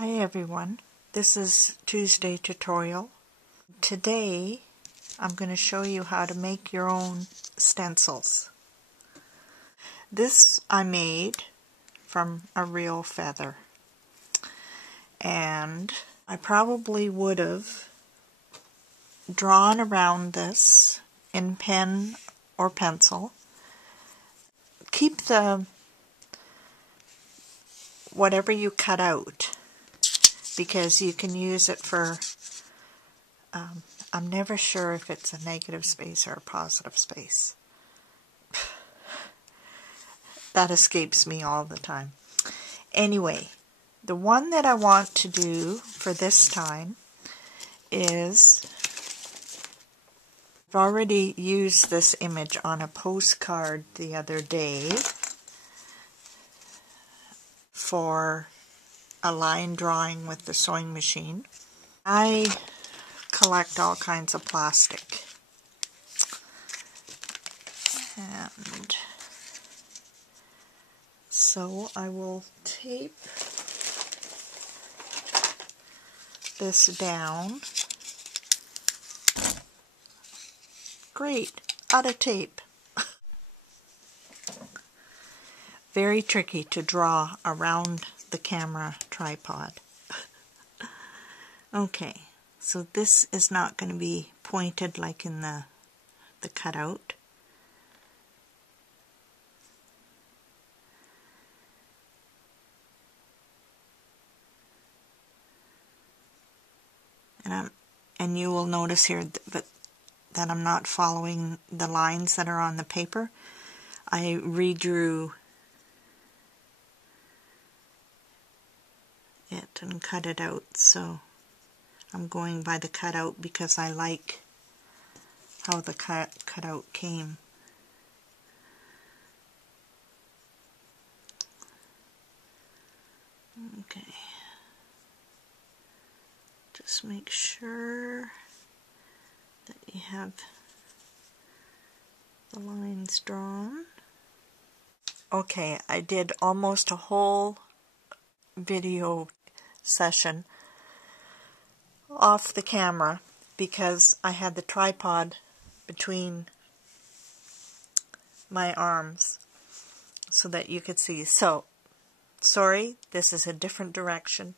Hi everyone, this is Tuesday tutorial. Today I'm going to show you how to make your own stencils. This I made from a real feather, and I probably would have drawn around this in pen or pencil. Keep the whatever you cut out, because you can use it for, I'm never sure if it's a negative space or a positive space. That escapes me all the time. Anyway, the one that I want to do for this time is, I've already used this image on a postcard the other day for a line drawing with the sewing machine. I collect all kinds of plastic, and so I will tape this down. Great, out of tape. Very tricky to draw around the camera tripod. Okay, so this is not going to be pointed like in the cutout. And you will notice here that I'm not following the lines that are on the paper. I redrew it and cut it out, so I'm going by the cutout because I like how the cutout came. Okay. Just make sure that you have the lines drawn. Okay, I did almost a whole video session off the camera because I had the tripod between my arms so that you could see. So, sorry, this is a different direction,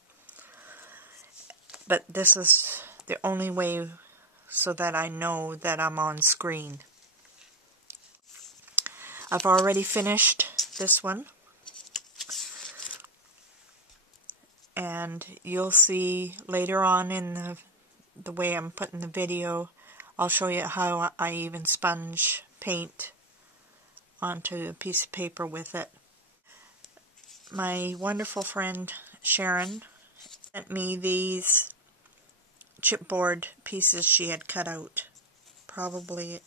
but this is the only way so that I know that I'm on screen. I've already finished this one, and you'll see later on in the way I'm putting the video, I'll show you how I even sponge paint onto a piece of paper with it. My wonderful friend Sharon sent me these chipboard pieces she had cut out, probably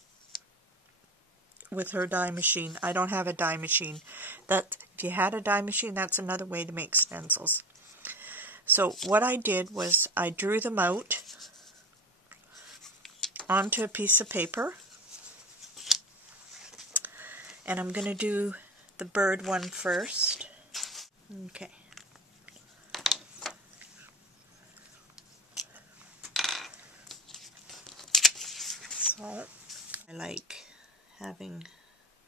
with her die machine. I don't have a die machine. If you had a die machine, that's another way to make stencils. So what I did was I drew them out onto a piece of paper, and I'm going to do the bird one first. Okay. So I like having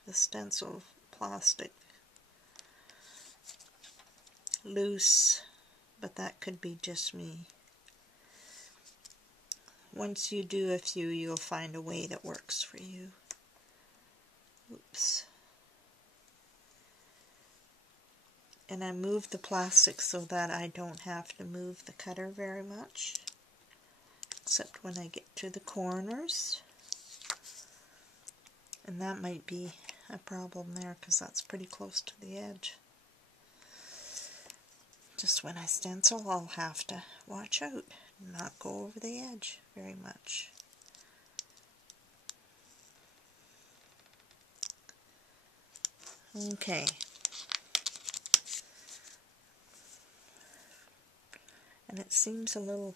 the stencil plastic loose, but that could be just me. Once you do a few, you'll find a way that works for you. Oops. And I moved the plastic so that I don't have to move the cutter very much, except when I get to the corners. And that might be a problem there because that's pretty close to the edge. Just when I stencil, I'll have to watch out and not go over the edge very much. Okay. And it seems a little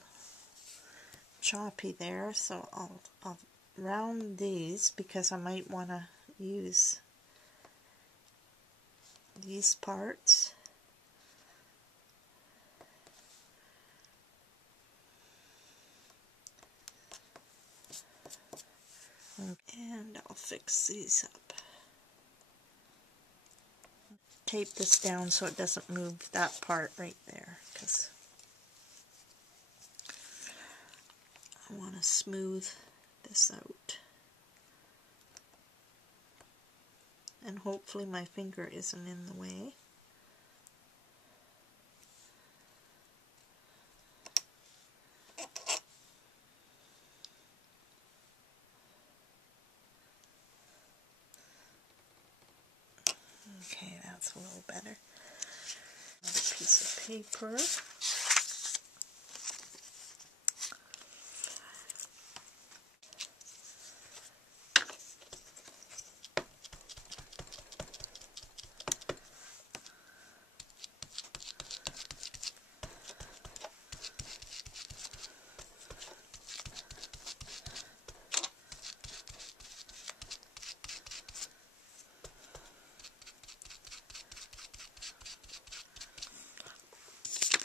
choppy there, so I'll round these because I might want to use these parts. fix these up. Tape this down so it doesn't move that part right there, because I want to smooth this out. And hopefully my finger isn't in the way. Okay, that's a little better. Another piece of paper.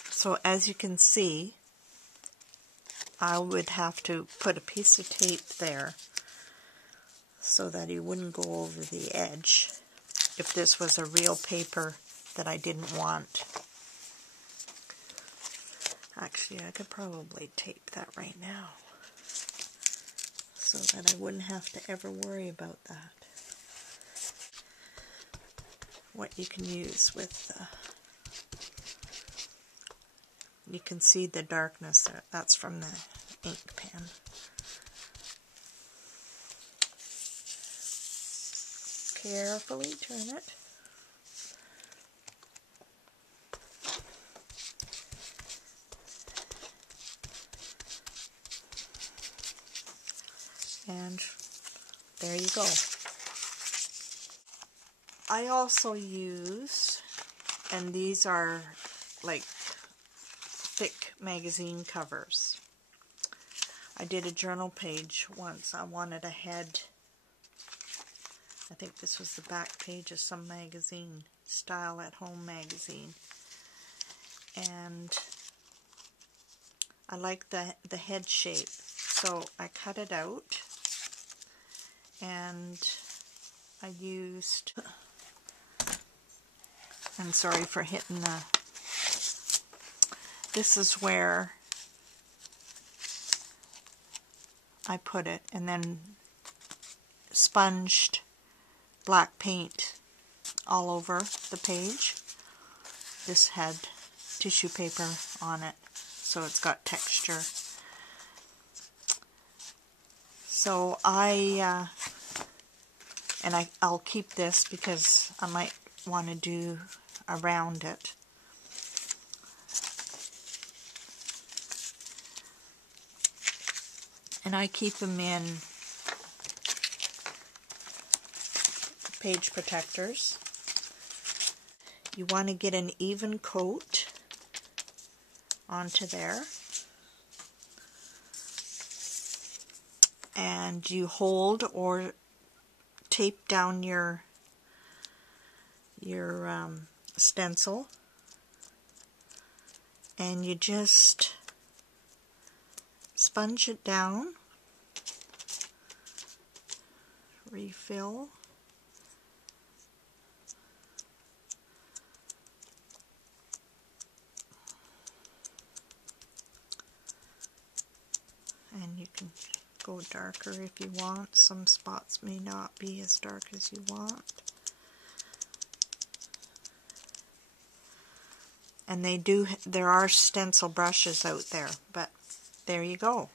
So as you can see, I would have to put a piece of tape there so that it wouldn't go over the edge if this was a real paper that I didn't want. Actually, I could probably tape that right now so that I wouldn't have to ever worry about that. What you can use with you can see the darkness there. That's from the ink pen. Carefully turn it. And there you go. I also use, and these are like thick magazine covers. I did a journal page once. I wanted a head. I think this was the back page of some magazine, Style at Home magazine. And I like the head shape. So I cut it out and I used, I'm sorry for hitting the, this is where I put it, and then sponged black paint all over the page. This had tissue paper on it, so it's got texture. So I'll keep this because I might want to do around it. And I keep them in page protectors. You want to get an even coat onto there. And you hold or tape down your stencil, and you just sponge it down, refill, and you can go darker if you want. Some spots may not be as dark as you want. And there are stencil brushes out there, but there you go.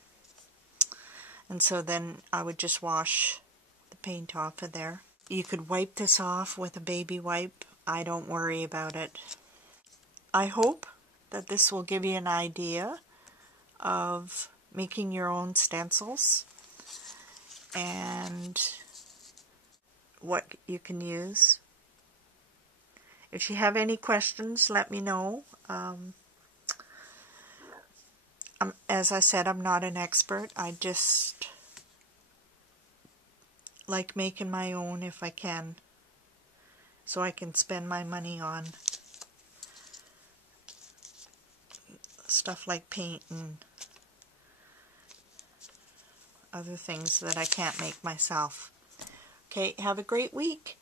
And so then I would just wash the paint off of there. You could wipe this off with a baby wipe. I don't worry about it. I hope that this will give you an idea of making your own stencils and what you can use. If you have any questions, let me know. As I said, I'm not an expert. I just like making my own if I can, so I can spend my money on stuff like paint and other things that I can't make myself. Okay, have a great week.